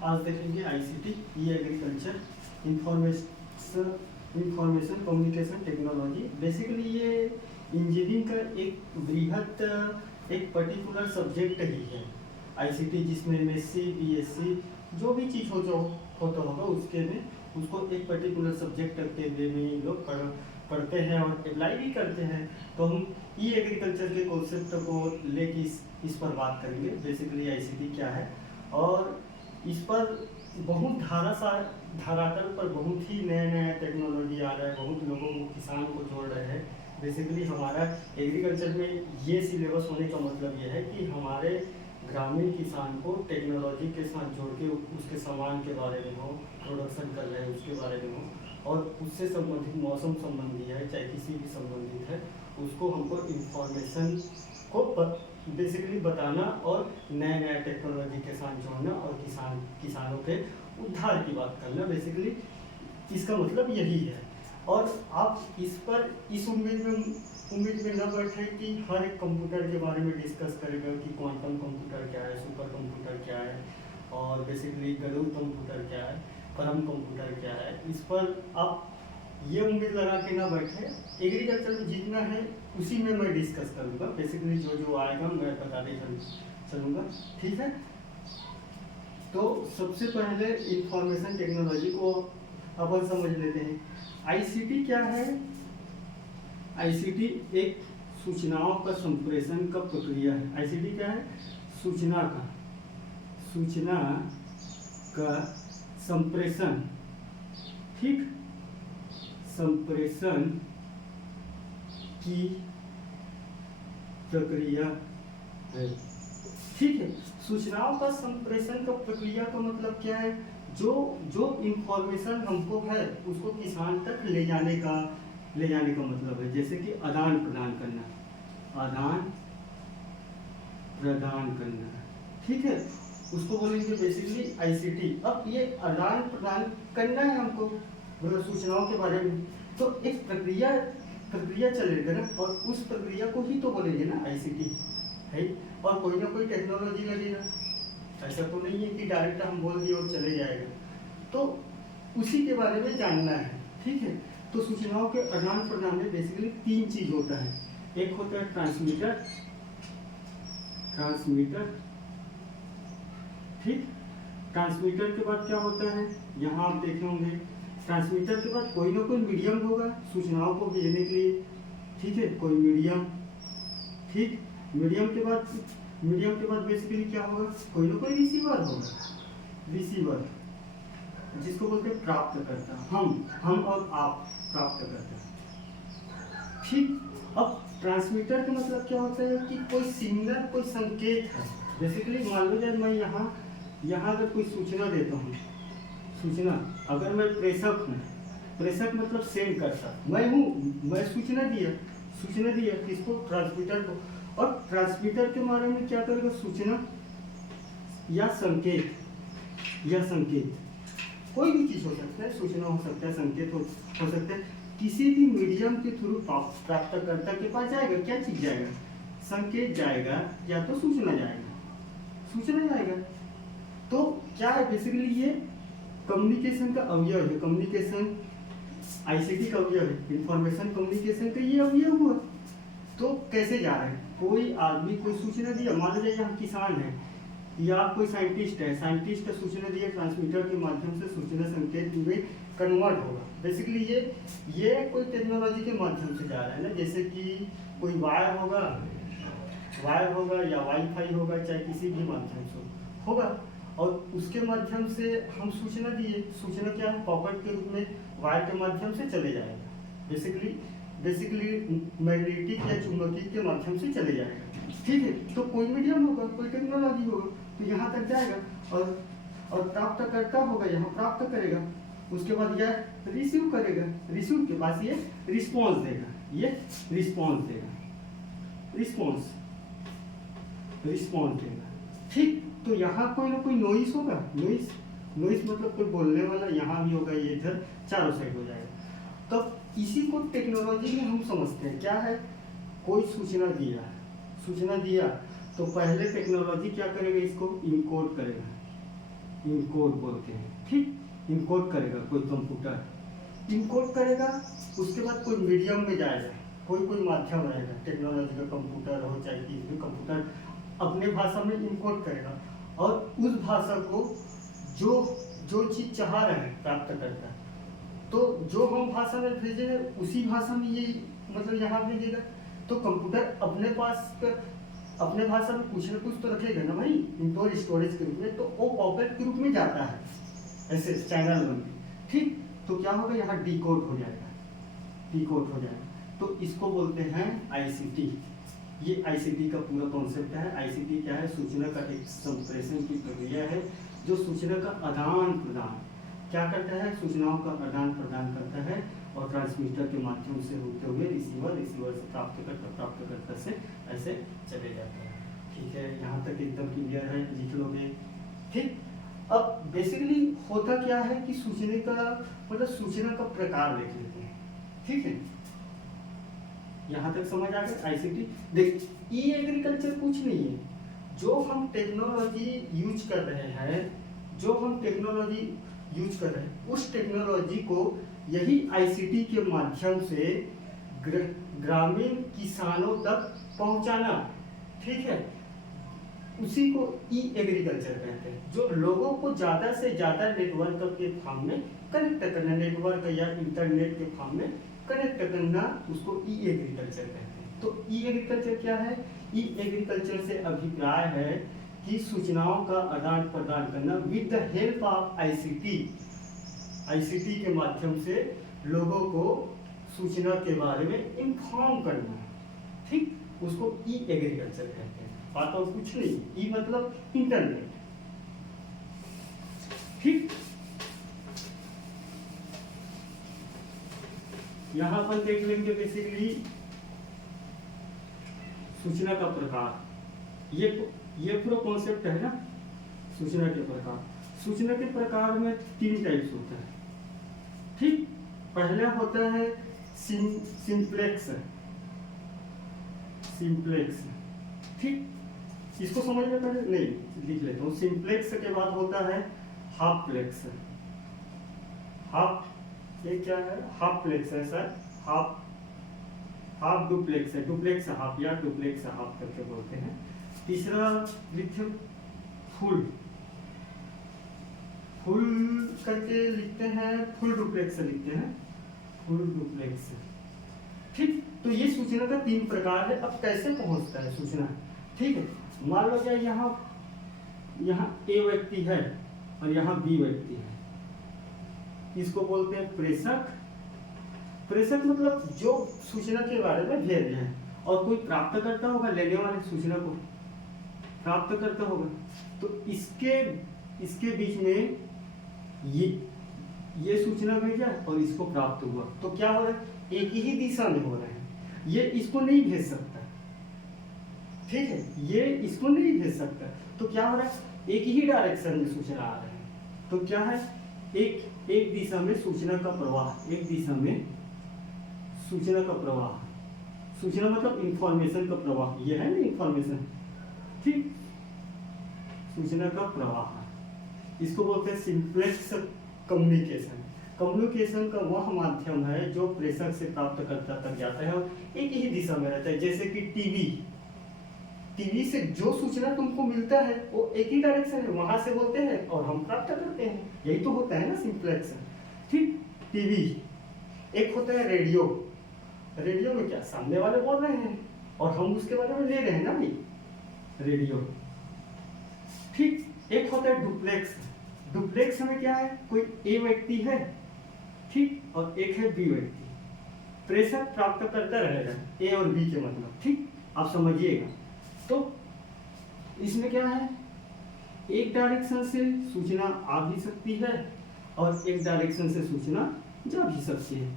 आज देखेंगे ICT E agriculture information communication technology. Basically ये इंजीनियरिंग का एक बृहद एक पर्टिकुलर सब्जेक्ट ही है आईसीटी, जिसमें एमएससी बीएससी जो भी चीज़ होता होगा उसके में उसको एक पर्टिकुलर सब्जेक्ट के वे में लोग पढ़ते हैं और अप्लाई भी करते हैं। तो हम ई एग्रीकल्चर के कॉन्सेप्ट को लेके इस पर बात करेंगे। बेसिकली आईसीटी क्या है और इस पर बहुत धरातल पर बहुत ही नया नया टेक्नोलॉजी आ रहा है, बहुत लोगों को किसान को जोड़ रहे हैं। बेसिकली हमारा एग्रीकल्चर में ये सिलेबस होने का मतलब ये है कि हमारे ग्रामीण किसान को टेक्नोलॉजी के साथ जोड़ के उसके सामान के बारे में हो, प्रोडक्शन कर रहे हैं उसके बारे में हो, और उससे संबंधित मौसम संबंधी है चाहे किसी भी संबंधित है, उसको हमको इंफॉर्मेशन को बेसिकली बताना और नया नया टेक्नोलॉजी के साथ जोड़ना और किसानों के उद्धार की बात करना। बेसिकली इसका मतलब यही है। और आप इस पर इस उम्मीद में न बैठे कि हर एक कंप्यूटर के बारे में डिस्कस करेगा कि क्वांटम कंप्यूटर क्या है, सुपर कंप्यूटर क्या है, और बेसिकली गरुड़ कंप्यूटर क्या है, परम कंप्यूटर क्या है। इस पर आप ये उम्मीद लगा के ना बैठे। एग्रीकल्चर में जितना है उसी में मैं डिस्कस करूँगा। बेसिकली जो आएगा मैं बताते चलूँगा, ठीक है। तो सबसे पहले इंफॉर्मेशन टेक्नोलॉजी को अपन समझ लेते हैं। आईसीटी क्या है? आईसीटी एक सूचनाओं का संप्रेषण का प्रक्रिया है। आईसीटी क्या है? सूचना का संप्रेषण, ठीक, संप्रेषण की प्रक्रिया है, ठीक है। सूचनाओं का संप्रेषण का प्रक्रिया का मतलब क्या है? जो इंफॉर्मेशन हमको है उसको किसान तक ले जाने का मतलब है। जैसे कि आदान प्रदान करना, ठीक है, उसको बोलेंगे बेसिकली आईसीटी। अब ये आदान प्रदान करना है हमको, मतलब सूचनाओं के बारे में, तो एक प्रक्रिया चलेगा ना, और उस प्रक्रिया को ही तो बोलेंगे ना आईसीटी है। और कोई ना कोई टेक्नोलॉजी लगेगा, ऐसा तो नहीं है कि डायरेक्ट हम बोल दिए और चले जाएगा। तो उसी के बारे में जानना है, ठीक है। तो सूचनाओं के आदान प्रदान में बेसिकली 3 चीज होता है। एक होता है ट्रांसमीटर, ठीक। ट्रांसमीटर के बाद क्या होता है, यहाँ आप देखे होंगे, ट्रांसमीटर के बाद कोई ना कोई मीडियम होगा सूचनाओं को भेजने के लिए, ठीक है, कोई मीडियम, ठीक। मीडियम के बाद बेसिकली क्या होगा, कोई ना कोई रिसीवर होगा, रिसीवर जिसको बोलते हैं प्राप्तकर्ता, हम और आप प्राप्तकर्ता, ठीक। अब ट्रांसमीटर का मतलब क्या होता है कि कोई सिग्नल, कोई संकेत है। बेसिकली मान लो जब मैं यहाँ अगर कोई सूचना देता हूँ, सूचना, अगर मैं प्रेषक हूँ, प्रेषक मतलब सेंड करता मैं सूचना दिया किसको, ट्रांसमीटर को, और ट्रांसमीटर के बारे में क्या करेगा, सूचना या संकेत कोई भी चीज हो सकता है, सूचना हो सकता है, संकेत हो सकता है, किसी भी मीडियम के थ्रू प्राप्तकर्ता के पास जाएगा। क्या चीज जाएगा, संकेत जाएगा या तो सूचना जाएगा। तो क्या है, बेसिकली ये कम्युनिकेशन का अवयव है, कम्युनिकेशन आईसीटी का अवयव है, इंफॉर्मेशन कम्युनिकेशन का ये अवयव हुआ। तो कैसे जा रहा है, कोई आदमी कोई सूचना दिया, मान लीजिए यहाँ किसान है या कोई साइंटिस्ट है, साइंटिस्ट सूचना दिया, ट्रांसमीटर के माध्यम से सूचना संकेत में कन्वर्ट होगा। बेसिकली ये कोई टेक्नोलॉजी के माध्यम से जा रहा है ना, जैसे कि कोई वायर होगा या वाईफाई होगा, चाहे किसी भी माध्यम से होगा, और उसके माध्यम से हम सूचना दिए, सूचना क्या है, पॉकेट के रूप में वायर के माध्यम से चले जाएगा, बेसिकली मैग्नेटिक या चुंबकीय के माध्यम से चले जाएगा, ठीक है। तो कोई मीडियम होगा, कोई टेक्नोलॉजी होगा, तो यहाँ तक जाएगा, और प्राप्तकर्ता होगा, यहाँ प्राप्त करेगा, उसके बाद यह रिसीव करेगा, रिसीव के पास ये रिस्पॉन्स देगा, ठीक। तो यहाँ कोई ना कोई नॉइस होगा, नॉइस मतलब कोई बोलने वाला, यहाँ भी होगा, ये इधर चारों साइड हो जाएगा। तो इसी को टेक्नोलॉजी में हम समझते हैं क्या है, कोई सूचना दिया तो पहले टेक्नोलॉजी क्या करेगा, इसको इनकोड करेगा, इनकोड बोलते हैं, ठीक। इनकोड करेगा कोई कंप्यूटर, इनकोड करेगा, उसके बाद कोई मीडियम में जाएगा, कोई माध्यम रहेगा, टेक्नोलॉजी का कंप्यूटर हो चाहे किसी भी कंप्यूटर अपने भाषा में इनकोड करेगा, और उस भाषा को जो जो चीज़ चाह रहे हैं प्राप्त करता है, तो जो हम भाषा में भेजेंगे उसी भाषा में ये मतलब यहाँ भेजेगा। तो कंप्यूटर अपने पास अपने भाषा में कुछ ना कुछ तो रखेगा ना भाई, इंटोर स्टोरेज के रूप में, तो वो पॉकेट के रूप में जाता है ऐसे चैनल बन के, ठीक। तो क्या होगा, यहाँ डिकोड हो जाएगा, डिकोड हो जाएगा। तो इसको बोलते हैं आईसीटी। ये आईसीटी का पूरा कॉन्सेप्ट है। आईसीटी क्या है, सूचना का एक संप्रेषण की प्रक्रिया है, जो सूचना का आदान प्रदान क्या करता है, सूचनाओं का आदान प्रदान करता है, और ट्रांसमीटर के माध्यम से होते हुए रिसीवर, रिसीवर से प्राप्तकर्ता से ऐसे चले जाते हैं, ठीक है। यहाँ तक एकदम क्लियर है, लिख लोगे, ठीक। अब बेसिकली होता क्या है कि सूचना का मतलब सूचना का प्रकार देख लेते हैं, ठीक है। यहाँ तक समझ आ गया आईसीटी। देख, ई एग्रीकल्चर कुछ नहीं है, जो हम टेक्नोलॉजी यूज कर रहे हैं, उस टेक्नोलॉजी को यही आईसीटी के माध्यम से ग्रामीण किसानों तक पहुंचाना, ठीक है। उसी को ई एग्रीकल्चर कहते हैं, जो लोगों को ज़्यादा से ज़्यादा नेटवर्क के फॉर्म में कनेक्ट करना, नेटवर्क या इंटरनेट के फॉर्म में कनेक्ट करना, उसको ई एग्रीकल्चर कहते हैं। तो ई एग्रीकल्चर क्या है, ई एग्रीकल्चर से अभिप्राय है कि सूचनाओं का आदान प्रदान करना with the help of ICT, ICT के माध्यम से लोगों को सूचना के बारे में इन्फॉर्म करना, ठीक। उसको ई एग्रीकल्चर कहते हैं। बात और कुछ नहीं, ई मतलब इंटरनेट, ठीक। यहां पर देख लेंगे बेसिकली सूचना का प्रकार, ये पूरा कॉन्सेप्ट है ना, सूचना के प्रकार। सूचना के प्रकार में 3 टाइप्स होता है, ठीक। पहला होता है सिंप्लेक्स, ठीक। इसको समझ में पहले नहीं लिख लेता हूँ। सिंप्लेक्स के बाद होता है हाफप्लेक्स। ये क्या है, हाफप्लेक्स है सर, हाफ डुप्लेक्स है, डुप्लेक्स हाफ या डुप्लेक्स हाफ करके बोलते हैं। तीसरा लिखते फुल करके लिखते हैं, फुल डुप्लेक्स लिखते हैं, फुल डुप्लेक्स, ठीक। तो ये सूचना का 3 प्रकार है। अब कैसे पहुंचता है सूचना, ठीक है। मान लो जाए यहाँ ए व्यक्ति है और यहाँ बी व्यक्ति है, इसको बोलते हैं प्रेषक। प्रेषक मतलब जो सूचना के बारे में भेज रहे हैं, और कोई प्राप्त करता होगा, लेने वाले सूचना को प्राप्त करता होगा। तो इसके बीच में ये सूचना भेजा और इसको प्राप्त हुआ, तो क्या हो रहा है, एक ही दिशा में हो रहा है। ये इसको नहीं भेज सकता, ठीक है, ये इसको नहीं भेज सकता। तो क्या हो रहा है, एक ही डायरेक्शन में सूचना आ रहा है। तो क्या है, एक दिशा में सूचना का प्रवाह, एक दिशा में सूचना का प्रवाह। सूचना मतलब इंफॉर्मेशन का प्रवाह, ये है ना इंफॉर्मेशन, ठीक। सूचना का प्रवाह, इसको बोलते हैं सिंप्लेक्स कम्युनिकेशन। कम्युनिकेशन का वह माध्यम है जो प्रेषक से प्राप्तकर्ता तक जाता है और एक ही दिशा में रहता है। जैसे कि टीवी से जो सूचना तुमको मिलता है वो एक ही डायरेक्शन है, वहां से बोलते हैं और हम प्राप्त करते हैं, यही तो होता है ना सिंप्लेक्स, ठीक। टीवी। एक होता है रेडियो। रेडियो में क्या, सामने वाले बोल रहे हैं और हम उसके बारे में ले रहे हैं ना भाई, रेडियो, ठीक। एक होता है डुप्लेक्स। डुप्लेक्स में क्या है, कोई ए व्यक्ति है, ठीक, और एक है बी व्यक्ति। प्रेषक प्राप्त करता रहेगा, ए और बी के मतलब, ठीक। आप समझिएगा। तो इसमें क्या है, एक डायरेक्शन से सूचना आ भी सकती है और एक डायरेक्शन से सूचना जा भी सकती है,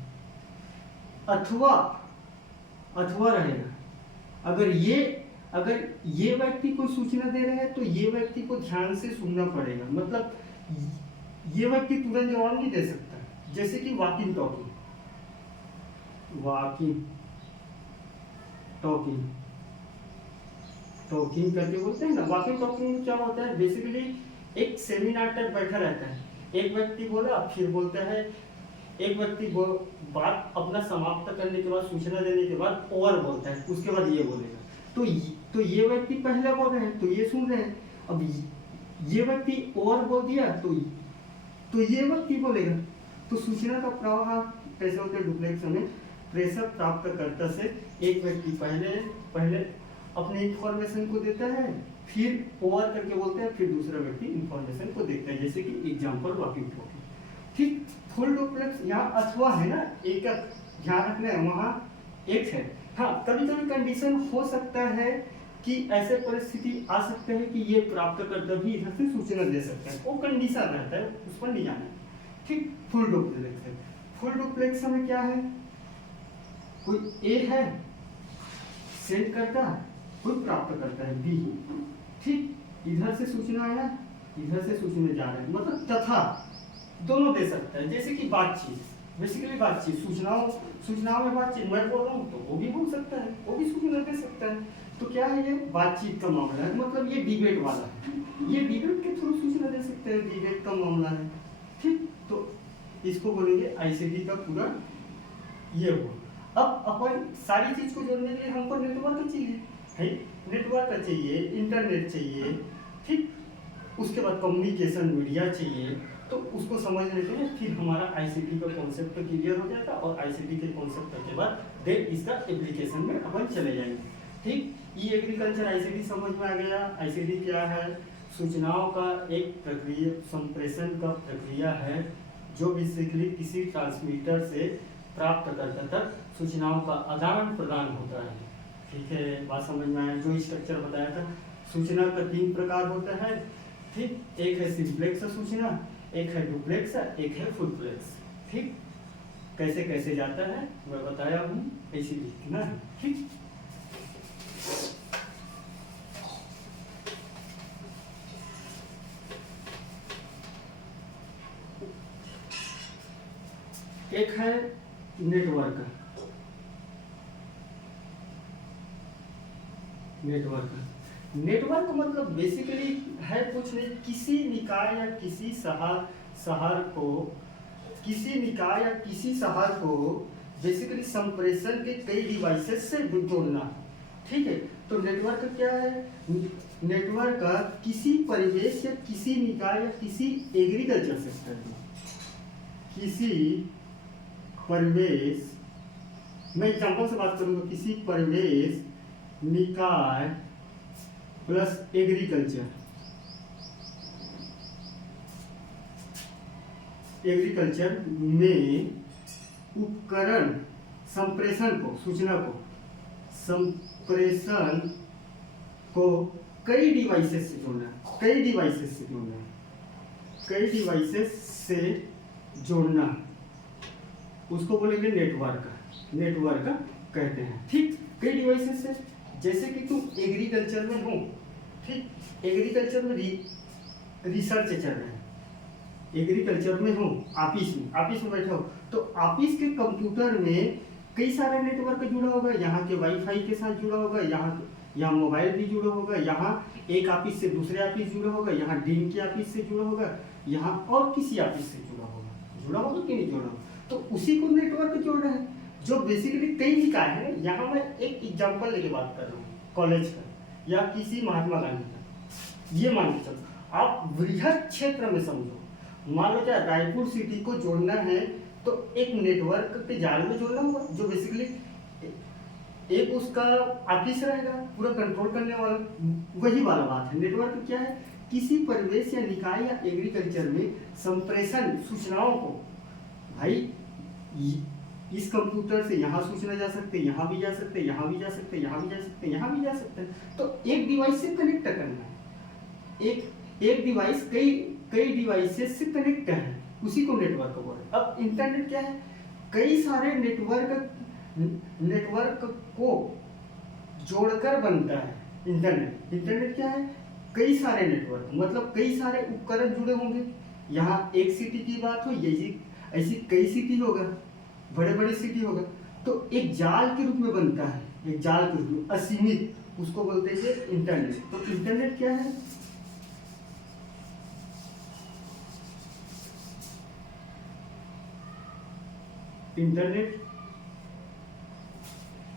अथवा रहेगा। अगर ये व्यक्ति को सूचना दे रहे हैं तो ये व्यक्ति को ध्यान से सुनना पड़ेगा, मतलब ये व्यक्ति तुरंत जवाब नहीं दे सकता। जैसे कि वॉकिंग टॉकिंग करके बोलते हैं ना। वॉकिंग टॉकिंग क्या होता है, बेसिकली एक सेमिनार टाइप बैठा रहता है, एक व्यक्ति बोला फिर बोलता है, एक व्यक्ति बात अपना समाप्त करने के बाद, सूचना देने के बाद और बोलता है, उसके बाद ये बोलेगा। तो ये व्यक्ति पहले बोल रहे हैं तो ये सुन रहे हैं, अब ये व्यक्ति और बोल दिया तो ये व्यक्ति बोलेगा। तो सूचना का प्रवाह कैसे होता है डुप्लेक्स में, प्रेषक प्राप्तकर्ता से एक व्यक्ति पहले अपने इंफॉर्मेशन को देता है, फिर ओवर करके बोलता है, फिर दूसरा व्यक्ति इंफॉर्मेशन को देखता है, जैसे कि एग्जाम्पल वाकिफ हो गया। ठीक, फुल डुप्लेक्स यहाँ अथवा है ना, एक ध्यान रखना है, वहाँ एक है। हाँ, कभी कभी कंडीशन हो सकता है कि ऐसे परिस्थिति आ सकते हैं कि ये प्राप्तकर्ता भी इधर से सूचना दे सकता है, वो कंडीशन रहता है, उस पर नहीं जाना। ठीक, फुल डुप्लेक्स है। फुल डुप्लेक्स में क्या है, कोई ए है सेंड करता है, कोई प्राप्त करता है बी। ठीक, इधर से सूचना आया, इधर से सूचना जा रहा है, मतलब तथा दोनों दे सकता है, जैसे कि बातचीत, बेसिकली बातचीत, सूचनाओं में बातचीत, मैं बोल रहा हूँ तो वो भी बोल सकता है, वो भी सूचना दे सकता है। तो क्या है, ये बातचीत का मामला है, मतलब ये डिबेट वाला है, ये डिबेट के थ्रू सूचना दे सकते हैं, डिबेट का मामला है। ठीक, तो इसको बोलेंगे आईसीटी का पूरा ये हो। अब अपन सारी चीज को जोड़ने के लिए हमको नेटवर्क चाहिए, है, नेटवर्क चाहिए, इंटरनेट चाहिए। ठीक, उसके बाद कम्युनिकेशन मीडिया चाहिए, तो उसको समझ लेते हैं, फिर हमारा आईसीटी का कॉन्सेप्ट क्लियर हो जाता है, और आईसीटी के कॉन्सेप्ट के बाद देन इसका एप्लीकेशन में अपन चले जाएंगे। ठीक, ई एग्रीकल्चर आईसीटी समझ में आ गया। आईसीटी क्या है, सूचनाओं का एक प्रक्रिया, संप्रेषण का प्रक्रिया है, जो बेसिकली किसी ट्रांसमीटर से प्राप्तकर्ता तक सूचनाओं का आदान प्रदान होता है। ठीक है, बात समझ में आया। जो स्ट्रक्चर बताया था, सूचना का 3 प्रकार होता है। ठीक, एक है सिंप्लेक्स सूचना, एक है डुप्लेक्स, एक है फुलप्लेक्स। ठीक, कैसे कैसे जाता है मैं बताया हूँ, ऐसी लिखना है। ठीक, एक है नेटवर्क। नेटवर्क मतलब बेसिकली है कुछ नहीं, किसी निकाय या किसी शहर को बेसिकली संप्रेषण के कई डिवाइसेस से जोड़ना। ठीक है, तो नेटवर्क क्या है, नेटवर्क किसी परिवेश या किसी निकाय या किसी एग्रीकल्चर सेक्टर में, किसी परिवेश, मैं एग्जांपल से बात करूंगा, किसी परिवेश, निकाय प्लस एग्रीकल्चर में उपकरण संप्रेषण को, सूचना को, संप्रेषण को कई डिवाइसेस से जोड़ना है, कई डिवाइसेस से जोड़ना, उसको बोलेंगे नेटवर्क कहते हैं। ठीक, कई डिवाइसेस से, जैसे कि तुम एग्रीकल्चर में हो, ठीक, एग्रीकल्चर में रिसर्च चल रहा है, एग्रीकल्चर में हो, ऑफिस में बैठे हो, तो ऑफिस के कंप्यूटर में कई सारे नेटवर्क जुड़ा होगा, यहाँ के वाईफाई के साथ जुड़ा होगा, यहाँ मोबाइल भी जुड़ा होगा, यहाँ एक ऑफिस से दूसरे ऑफिस जुड़ा होगा, यहाँ डीन के ऑफिस से जुड़ा होगा, यहाँ और किसी ऑफिस से जुड़ा होगा कि नहीं जुड़ा होगा, तो उसी को नेटवर्क जोड़ रहा है, जो बेसिकली कई निकाय है। यहाँ मैं एक एग्जांपल लेके बात कर रहा हूँ, कॉलेज का या किसी महात्मा गांधी का। ये मान के चलो, आप वृहद क्षेत्र में समझो, मान लो क्या रायपुर सिटी को जोड़ना है, तो एक नेटवर्क के जाल में जोड़ना होगा, जो बेसिकली एक उसका ऑफिस रहेगा पूरा कंट्रोल करने वाला, वही वाला बात है। नेटवर्क क्या है, किसी परिवेश या निकाय या एग्रीकल्चर में संप्रेषण सूचनाओं को, भाई इस कंप्यूटर से यहाँ सूचना जा सकते, यहाँ भी जा सकते, यहाँ भी जा सकते, यहाँ भी जा सकते, यहाँ भी जा सकते हैं, तो एक डिवाइस से कनेक्ट करना है, एक डिवाइस कई डिवाइसेस से कनेक्ट है, उसी को नेटवर्क बोल रहे हैं। अब इंटरनेट क्या है, कई सारे नेटवर्क को जोड़कर बनता है इंटरनेट क्या है, कई सारे नेटवर्क, मतलब कई सारे उपकरण जुड़े होंगे। यहाँ एक सिटी की बात हो, ऐसी कई सिटी होगा, बड़े सिटी होगा, तो एक जाल के रूप में बनता है, एक जाल के रूप में असीमित, उसको बोलते हैं इंटरनेट। तो इंटरनेट क्या है, इंटरनेट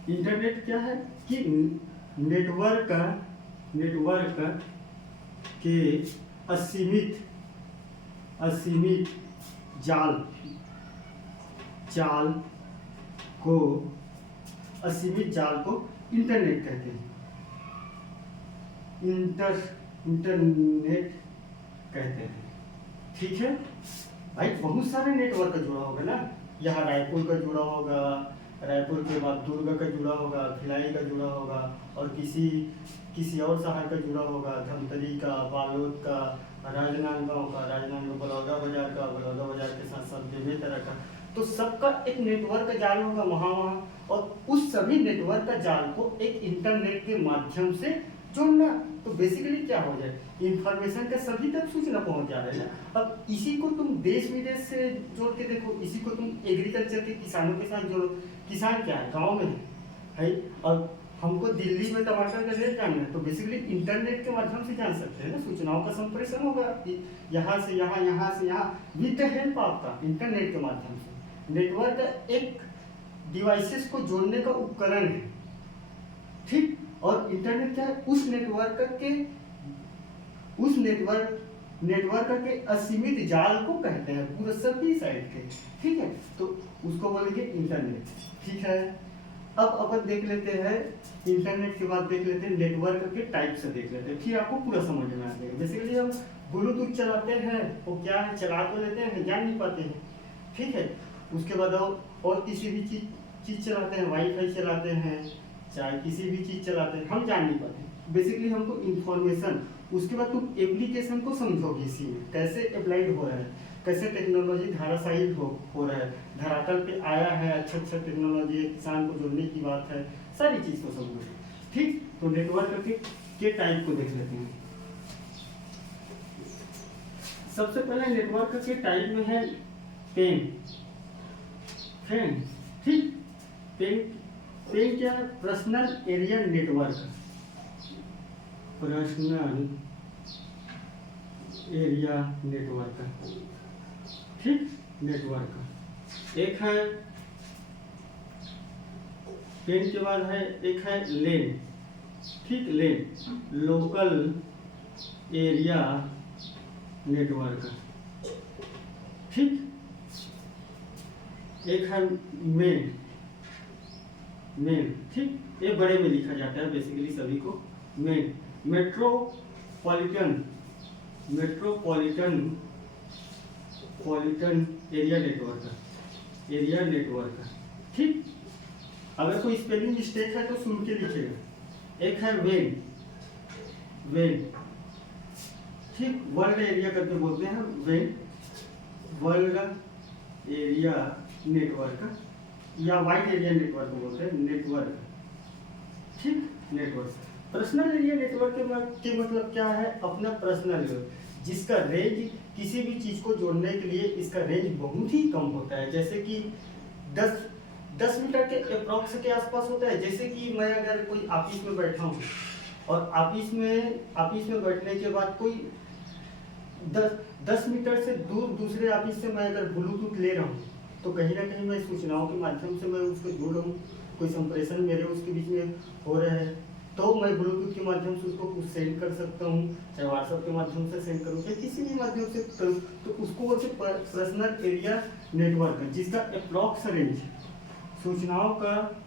इंटरनेट क्या है कि नेटवर्क के असीमित जाल को इंटरनेट कहते हैं। इंटरनेट कहते हैं। ठीक है भाई, बहुत सारे नेटवर्क जुड़ा होगा ना। यहाँ रायपुर का जुड़ा होगा, रायपुर के बाद दुर्ग का जुड़ा होगा, भिलाई का जुड़ा होगा, और किसी और शहर का जुड़ा होगा, धमतरी का, बालोद का, राजनांदगांव का, राजनांदगांव बलौदा बाजार का, बलौदा बाजार के साथ साथ बेमेतरा का। तो सबका एक नेटवर्क जाल होगा वहाँ, और उस सभी नेटवर्क का जाल को एक इंटरनेट के माध्यम से जोड़ना। तो बेसिकली क्या हो जाए, इंफॉर्मेशन का सभी तक सूचना पहुंच जा रही है ना। अब इसी को तुम देश विदेश से जोड़ के देखो, इसी को तुम एग्रीकल्चर के किसानों के साथ जोड़ो। किसान क्या है, गांव में है, और हमको दिल्ली में टमाटर का रेट जानना है, तो बेसिकली इंटरनेट के माध्यम से जान सकते हैं ना। सूचनाओं का संप्रेषण होगा यहाँ से यहाँ, यहाँ से यहाँ, विद द हेल्प आपका इंटरनेट के माध्यम से। नेटवर्क एक डिवाइसेस को जोड़ने का उपकरण है, ठीक। और इंटरनेट क्या है, उस नेटवर्क के असीमित जाल को कहते हैं, पूरे सभी साइड के। ठीक है, तो उसको बोलेंगे इंटरनेट। ठीक है, अब अपन देख लेते हैं इंटरनेट के बाद देख लेते हैं नेटवर्क के टाइप से देख लेते हैं, फिर आपको पूरा समझ में आ जाएगा। बेसिकली हम ब्लूटूथ चलाते हैं, वो क्या है, चला तो लेते हैं, जान नहीं पाते हैं। ठीक है, उसके बाद और किसी भी चीज चलाते हैं, वाईफाई चलाते हैं, चाहे किसी भी चीज चलाते हैं, हम जान नहीं पाते। बेसिकली हमको इंफॉर्मेशन, उसके बाद तुम एप्लीकेशन को समझोगे, इसी में कैसे अप्लाइड हो रहा है, कैसे टेक्नोलॉजी धाराशायी हो रहा है, धरातल पे आया है, अच्छा टेक्नोलॉजी किसान को जोड़ने की बात है, सारी चीज को समझोगे। ठीक, तो नेटवर्क के टाइप को देख लेते हैं। सबसे पहले नेटवर्क के टाइप में है पेन। ठीक, पेन क्या है, personal area network. Personal area network, ठीक, नेटवर्क एक है। पेन के बाद है एक है लेन। ठीक, लेन लोकल एरिया नेटवर्क। ठीक, एक है मेन। ठीक, ये बड़े में लिखा जाता है बेसिकली सभी को, मेन। Metropolitan area network. ठीक, अगर कोई स्पेलिंग मिस्टेक है तो सुन के लिखिएगा। एक है वेन। ठीक, वर्ल्ड एरिया करके बोलते हैं वेन, वर्ल्ड एरिया नेटवर्क, या वाइड एरिया नेटवर्क बोलते हैं, नेटवर्क। ठीक, नेटवर्क। पर्सनल एरिया नेटवर्क के मतलब क्या है, अपना पर्सनल, जिसका रेंज किसी भी चीज को जोड़ने के लिए इसका रेंज बहुत ही कम होता है। जैसे कि 10 मीटर के अप्रॉक्स के आसपास होता है। जैसे कि मैं अगर कोई ऑफिस में बैठा हूँ, और ऑफिस में बैठने के बाद कोई 10 मीटर से दूर दूसरे ऑफिस से मैं अगर ब्लूटूथ ले रहा हूँ, तो कहीं ना कहीं मैं सूचनाओं के माध्यम से मैं उसको जोड़ रहा हूँ, कोई संप्रेषण मेरे उसके बीच में हो रहा है, तो मैं ब्लूटूथ के माध्यम से उसको कुछ सेंड कर सकता हूँ, चाहे व्हाट्सएप के माध्यम से सेंड करूँ, चाहे किसी भी माध्यम से करूँ, तो उसको बोलते पर्सनल एरिया नेटवर्क, जिसका अप्रॉक्स रेंज, सूचनाओं का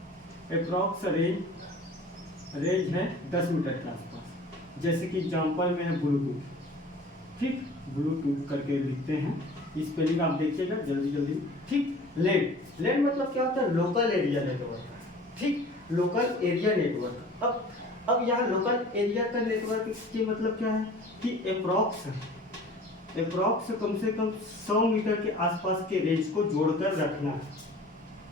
अप्रॉक्स रेंज है 10 मीटर के आसपास। जैसे कि एग्जाम्पल में है ब्लूटूथ। ठीक, ब्लूटूथ करके लिखते हैं, स्पेलिंग आप देखिएगा जल्दी। ठीक, लेन मतलब क्या होता है, लोकल एरिया नेटवर्क। ठीक, लोकल एरिया नेटवर्क। अब यहाँ लोकल एरिया का नेटवर्क के मतलब क्या है कि अप्रॉक्स कम से कम 100 मीटर के आसपास के रेंज को जोड़कर रखना।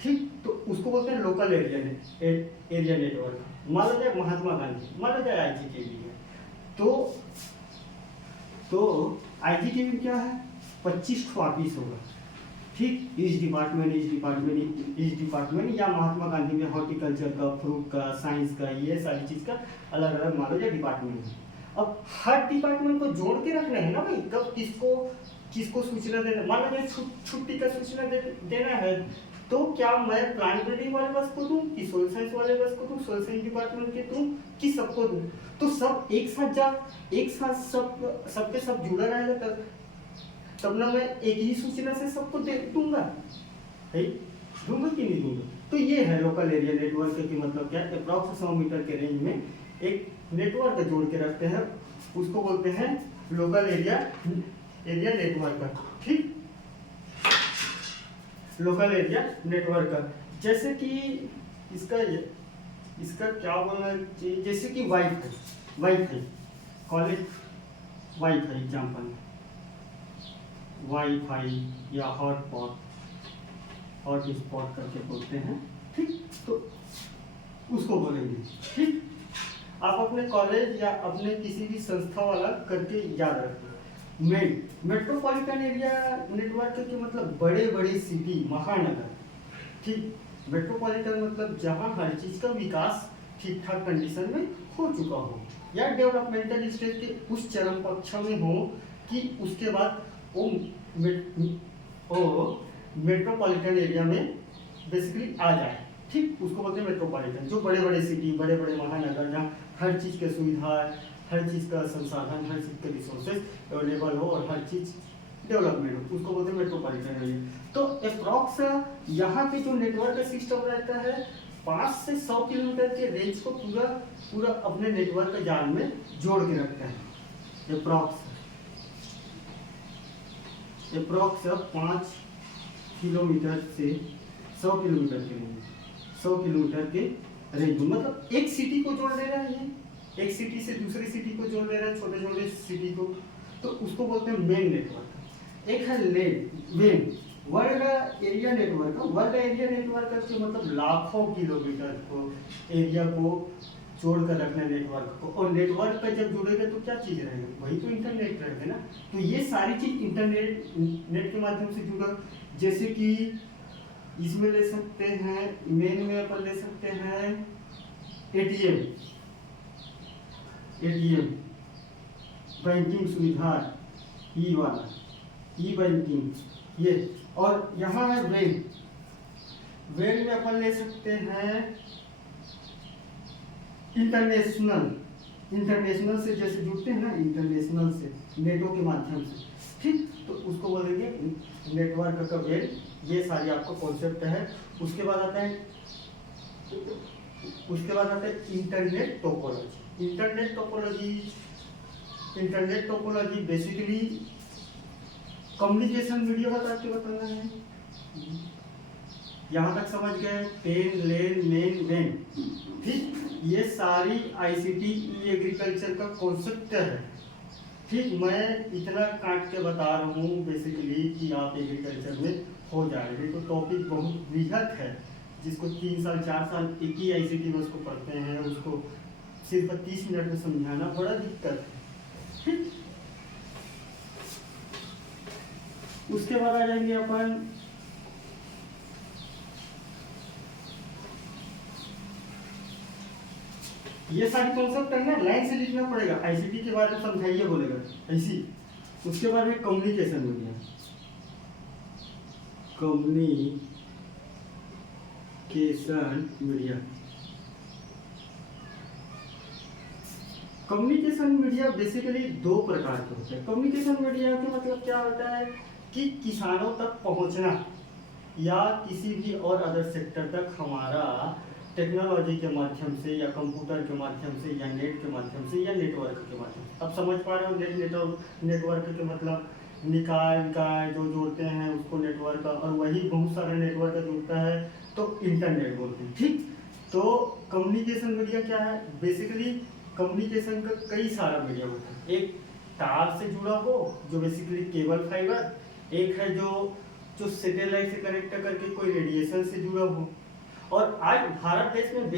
ठीक, तो उसको बोलते हैं लोकल एरिया नेटवर्क। मान लो जाए महात्मा गांधी, मान लो जाए IGTV है, तो IGTV क्या है, 25 ऑफिस होगा। ठीक, इस डिपार्टमेंट या महात्मा गांधी में हॉर्टिकल्चर का, फ्रूट का, साइंस का, ये सारी चीज का अलग अलग मान लो जाए डिपार्टमेंट है। अब हर डिपार्टमेंट को जोड़ के रखना है ना भाई, कब किसको सूचना देना। मान लो छुट्टी का सूचना देना है, तो क्या मैं प्लांट ब्रीडिंग वाले बस को दूं कि सोइल साइंस वाले बस को दूं, सोइल साइंस डिपार्टमेंट के दूं कि सबको दूं? तो सब एक साथ एक साथ सबके सब जुड़ा रहेगा, तब ना मैं एक ही सूचना से सबको दे दूंगा, है दूंगा कि नहीं दूंगा? तो ये है लोकल एरिया नेटवर्क की मतलब क्या है, अप्रॉक्स 100 मीटर के रेंज में एक नेटवर्क जोड़ के रखते हैं, उसको बोलते हैं लोकल एरिया नेटवर्क। ठीक, लोकल एरिया नेटवर्क। जैसे कि इसका क्या बोलना चाहिए, जैसे कि wifi college wifi example, wifi या हॉटस्पॉट करके बोलते हैं। ठीक, तो उसको बोलेंगे। ठीक, आप अपने कॉलेज या अपने किसी भी संस्था वाला करके याद रखिए। मेट्रोपॉलिटन एरिया नेटवर्क के मतलब बड़े बड़े सिटी, महानगर। ठीक, मेट्रोपॉलिटन मतलब जहां हर चीज का विकास ठीक ठाक कंडीशन में हो चुका हो या डेवलपमेंटल स्टेज के उस चरम पक्ष में हो कि उसके बाद वो मेट्रोपॉलिटन एरिया में बेसिकली आ जाए। ठीक, उसको बोलते हैं मेट्रोपॉलिटन। जो बड़े बड़े सिटी, बड़े बड़े महानगर जहाँ हर चीज़ की सुविधा, हर चीज़ का संसाधन, हर चीज़ के रिसोर्सेज अवेलेबल हो और हर चीज़ डेवलपमेंट हो, उसको बोलते हैं मेट्रोपॉलिटन एरिया। तो अप्रॉक्स यहाँ पे जो नेटवर्क सिस्टम रहता है 5 से 100 किलोमीटर के रेंज को पूरा अपने नेटवर्क जाल में जोड़ के रखता है। अप्रॉक्स 5 किलोमीटर से 100 किलोमीटर के रेंज, 100 किलोमीटर के रेंज मतलब एक सिटी को जोड़ दे रहा है, ये एक सिटी से दूसरी सिटी को जोड़ दे रहा है, छोटे छोटे सिटी को, तो उसको बोलते हैं मेन नेटवर्क। एक है when world area network. World area network के मतलब लाखों किलोमीटर को एरिया को जोड़ कर रखना नेटवर्क को, और नेटवर्क पर जब जुड़ेगा तो क्या चीज़ रहेगा, वही तो इंटरनेट रहेगा ना। तो ये सारी चीज़ इंटरनेट के माध्यम से जुड़ा। जैसे कि इसमें ले सकते हैं, मेन में अपन ले सकते हैं एटीएम, बैंकिंग सुविधा, ई बैंकिंग ये, और यहाँ है वेन में अपन ले सकते हैं इंटरनेशनल से जैसे जुड़ते हैं ना, इंटरनेशनल से नेटो के माध्यम से। ठीक, तो उसको बोलेंगे नेटवर्क का वेन। ये सारी आपको कॉन्सेप्ट है। उसके बाद आता है internet topology basically communication media बताना है। यहाँ तक समझ गए, पेन, लेन, मेन, वेन। ठीक, ये सारी आईसीटी एग्रीकल्चर का कॉन्सेप्ट है। ठीक, मैं इतना काट के बता रहा हूँ बेसिकली कि आप एग्रीकल्चर में हो जाएंगे। तो टॉपिक बहुत बृहद है, जिसको 3 साल 4 साल एक ही आईसीटी में उसको पढ़ते हैं, उसको सिर्फ 30 मिनट में समझाना बड़ा दिक्कत है। ठीक, उसके बाद आ जाएंगे अपन ये सारी कॉन्सेप्ट है ना, लाइन से लिखना पड़ेगा। आईसीटी के बारे में समझाइए बोलेगा ऐसी। उसके बाद है communication media. Communication media basically 2 प्रकार के होते हैं। कम्युनिकेशन मीडिया का मतलब क्या होता है कि किसानों तक पहुंचना या किसी भी और अदर सेक्टर तक हमारा टेक्नोलॉजी के माध्यम से या कंप्यूटर के माध्यम से या नेट के माध्यम से या नेटवर्क के माध्यम से। अब समझ पा रहे हो नेटवर्क के मतलब निकाय जो जोड़ते हैं उसको नेटवर्क, और वही बहुत सारा नेटवर्क जोड़ता है तो इंटरनेट बोलते हैं। ठीक, तो कम्युनिकेशन मीडिया क्या है, बेसिकली कम्युनिकेशन का कई सारा मीडिया होता है। एक तार से जुड़ा हो जो बेसिकली केबल फाइबर, एक है जो सैटेलाइट से कनेक्ट करके कोई रेडिएशन से जुड़ा हो, और आज भारत देश में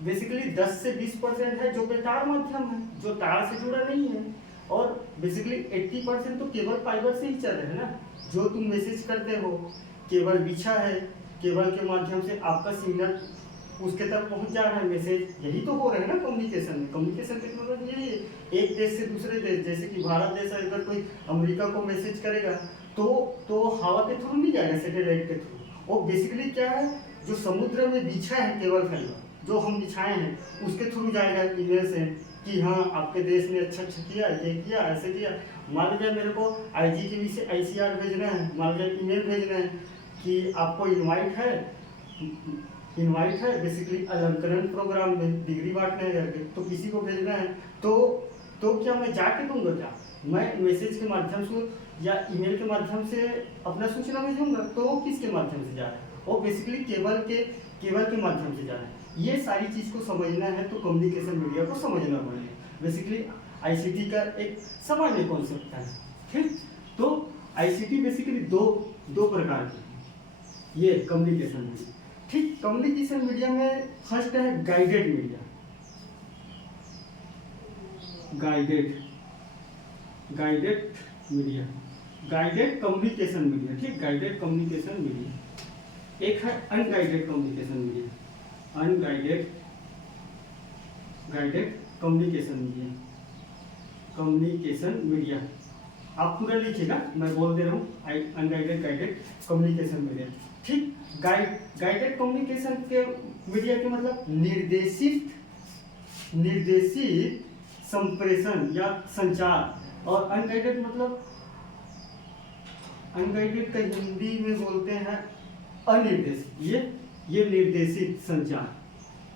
बेसिकली 10 से 20% है जो बेतार माध्यम है, जो तार से जुड़ा नहीं है, और बेसिकली 80% तो केबल फाइबर से ही चल रहे हैं ना। जो तुम मैसेज करते हो, केबल बिछा है, केबल के माध्यम से आपका सिग्नल उसके तक पहुंच जा रहा है, मैसेज, यही तो हो रहा है ना कम्युनिकेशन में। कम्युनिकेशन टेक्नोलॉजी यही है, एक देश से दूसरे देश, जैसे कि भारत देश अगर कोई अमेरिका को मैसेज करेगा तो हवा के थ्रू नहीं जाएगा, सैटेलाइट के थ्रू, वो बेसिकली क्या है, जो समुद्र में बिछा है केबल फाइबर जो हम बिछाए हैं उसके थ्रू जाएगा ईमेल से कि हाँ आपके देश ने अच्छा अच्छा किया, ये किया, ऐसे किया। मान लीजिए मेरे को IGTV से ICR भेजना है, मान लीजिए ईमेल भेजना है कि आपको इनवाइट है बेसिकली अलंकरण प्रोग्राम में डिग्री बांटने करके, तो किसी को भेजना है तो क्या मैं जाके दूंगा, क्या मैं मैसेज के माध्यम से या ईमेल के माध्यम से अपना सूचना भेजूंगा, तो वो किसके माध्यम से जा रहा है, वो बेसिकली केबल के माध्यम से जा रहा है। ये सारी चीज़ को समझना है तो कम्युनिकेशन मीडिया को समझना पड़ेगा। बेसिकली ICT का एक सामान्य कॉन्सेप्ट है, ठीक। तो ICT बेसिकली दो प्रकार की है, ये कम्युनिकेशन मीडिया, ठीक। कम्युनिकेशन मीडिया में फर्स्ट है guided media, guided communication media, ठीक। Guided communication media. एक है unguided communication media, guided communication media. आप पूरा लिखिएगा, मैं बोल दे रहा हूँ, अनगाइडेड गाइडेड कम्युनिकेशन मीडिया, ठीक। गाइडेड कम्युनिकेशन के मीडिया के मतलब निर्देशित संप्रेषण या संचार, और अनगाइडेड मतलब अनगाइडेड का हिंदी में बोलते हैं अनिर्देशित। ये निर्देशित संचार,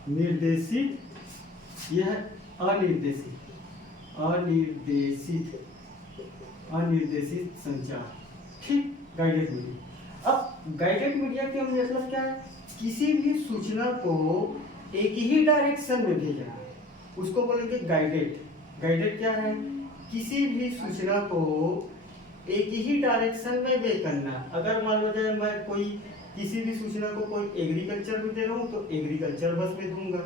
निर्देशित, यह अनिर्देशित संचार, ठीक। Guided media. अब गाइडेड मीडिया के मतलब क्या है, किसी भी सूचना को एक ही डायरेक्शन में भेजना, उसको बोलेंगे गाइडेड। गाइडेड क्या है, किसी भी सूचना को एक ही डायरेक्शन में वे करना। अगर मान लो जाए मैं किसी भी सूचना को कोई एग्रीकल्चर में दे रहा हूँ तो एग्रीकल्चर बस में दूंगा,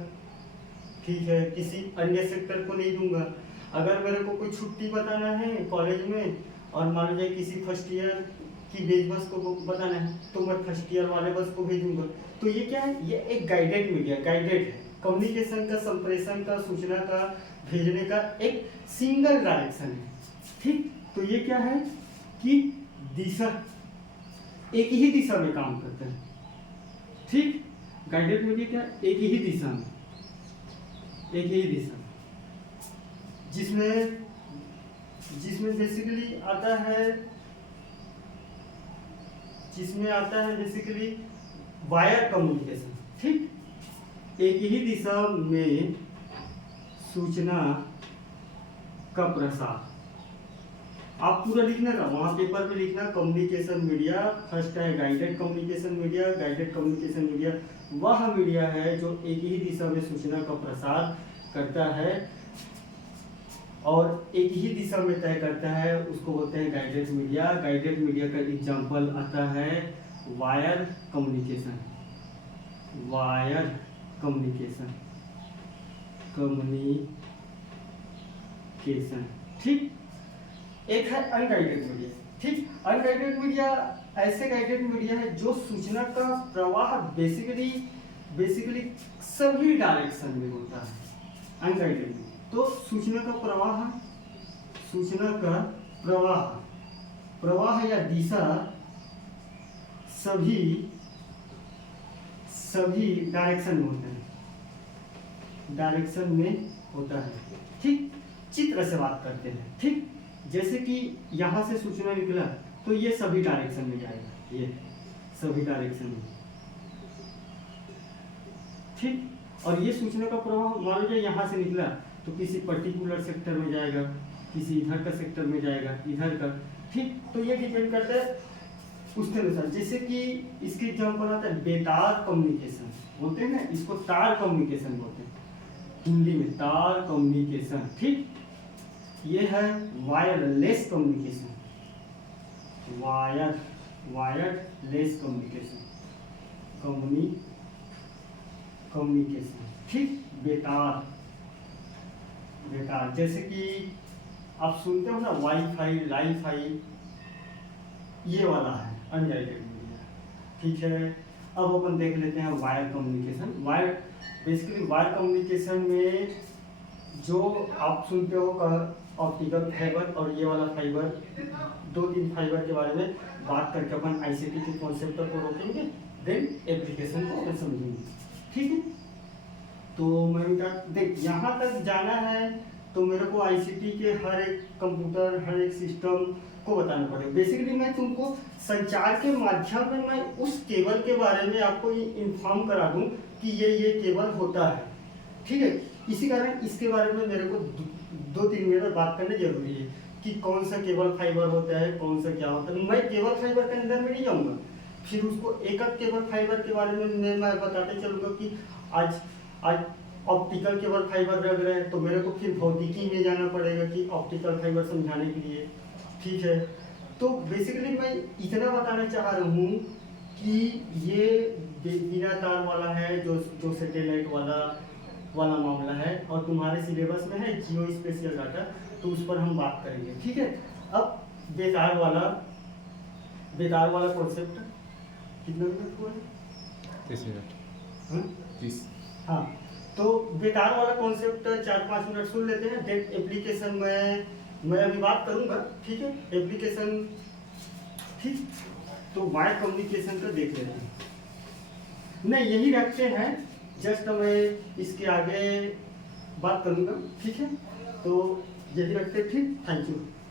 ठीक है, किसी अन्य सेक्टर को नहीं दूंगा। अगर मेरे को कोई छुट्टी बताना है कॉलेज में और मान लीजिए किसी फर्स्ट ईयर की बेच बस को बताना है तो मैं फर्स्ट ईयर वाले बस को भेजूंगा। तो ये क्या है, ये एक गाइडेड मीडिया, गाइडेड है, कम्युनिकेशन का, संप्रेषण का, सूचना का भेजने का एक सिंगल डायरेक्शन है, ठीक। तो ये क्या है कि दिशा, एक ही दिशा में काम करता है, ठीक। गाइडेड मीडिया क्या, एक ही दिशा, जिसमें बेसिकली आता है बेसिकली वायर कम्युनिकेशन, ठीक। एक ही दिशा में सूचना का प्रसार। आप पूरा लिखना था वहाँ पेपर में लिखना, कम्युनिकेशन मीडिया फर्स्ट है guided communication media. Guided communication media वह मीडिया है जो एक ही दिशा में सूचना का प्रसार करता है और एक ही दिशा में तय करता है, उसको बोलते हैं गाइडेड मीडिया। गाइडेड मीडिया का एग्जाम्पल आता है वायर कम्युनिकेशन, ठीक। एक है अनगाइडेड मीडिया, ठीक। अनगाइडेड मीडिया ऐसे गाइडेड मीडिया है जो सूचना का प्रवाह बेसिकली सभी डायरेक्शन में होता है, अनगाइडेड मीडिया। तो सूचना का प्रवाह या दिशा सभी डायरेक्शन में होता है, ठीक। चित्र से बात करते हैं, ठीक। जैसे कि यहाँ से सूचना निकला तो ये सभी डायरेक्शन में जाएगा, ये सभी डायरेक्शन में, ठीक। और ये सूचना का प्रवाह मान लीजिए यहाँ से निकला तो किसी पर्टिकुलर सेक्टर में जाएगा, किसी इधर का सेक्टर में जाएगा, इधर का, ठीक। तो ये डिपेंड करता है उसके अनुसार। जैसे कि इसके एग्जाम्पल आता है बेतार कम्युनिकेशन, बोलते हैं ना, इसको तार कम्युनिकेशन बोलते हैं हिंदी में, तार कम्युनिकेशन, ठीक। ये है वायरलेस कम्युनिकेशन, वायरलेस कम्युनिकेशन, ठीक। बेतार, जैसे कि आप सुनते हो ना वाईफाई, लाईफाई, ये वाला है अनगाइडेड मीडिया, ठीक है। अब अपन देख लेते हैं wire communication. Basically wire communication में जो आप सुनते हो ऑप्टिकल फाइबर और ये वाला फाइबर, 2-3 फाइबर के बारे में बात करके अपन ICT के कॉन्सेप्ट को रोकेंगे। देन एप्लीकेशन को अपन समझेंगे, ठीक है। तो मैं बेटा देख यहाँ तक जाना है तो मेरे को आईसीटी के हर एक कंप्यूटर, हर एक सिस्टम को बताना पड़ेगा। बेसिकली मैं तुमको संचार के माध्यम में मैं उस केबल के बारे में आपको इन्फॉर्म करा दूं कि ये केबल होता है, ठीक है। इसी कारण इसके बारे में मेरे को दो तीन मिनट बात करना जरूरी है कि कौन सा केबल फाइबर होता है, कौन सा क्या होता है। मैं केबल फाइबर के अंदर में नहीं जाऊँगा, फिर उसको एक केबल फाइबर के बारे में मैं बताते चलूँगा कि आज ऑप्टिकल केबल फाइबर लग रहा है तो मेरे को फिर भौतिकी में जाना पड़ेगा कि ऑप्टिकल फाइबर समझाने के लिए, ठीक है। तो बेसिकली मैं इतना बताना चाह रहा हूँ कि ये बिना तार वाला है, जो सैटेलाइट वाला मामला है, और तुम्हारे सिलेबस में है जियो स्पेशियल डाटा, तो उस पर हम बात करेंगे, ठीक है। अब बेतार वाला कॉन्सेप्ट कितना मिनट हुआ है? 30 मिनट। 30। हाँ, तो बेतार वाला कॉन्सेप्ट 4-5 मिनट सुन लेते हैं। देन एप्लीकेशन में मैं अभी बात करूंगा, ठीक है। एप्लीकेशन, ठीक, तो वायर कम्युनिकेशन का देख लेते हैं। नहीं, यही रखते हैं, जस्ट मैं इसके आगे बात करूंगा, ठीक है। तो यही रखते, ठीक, थैंक यू।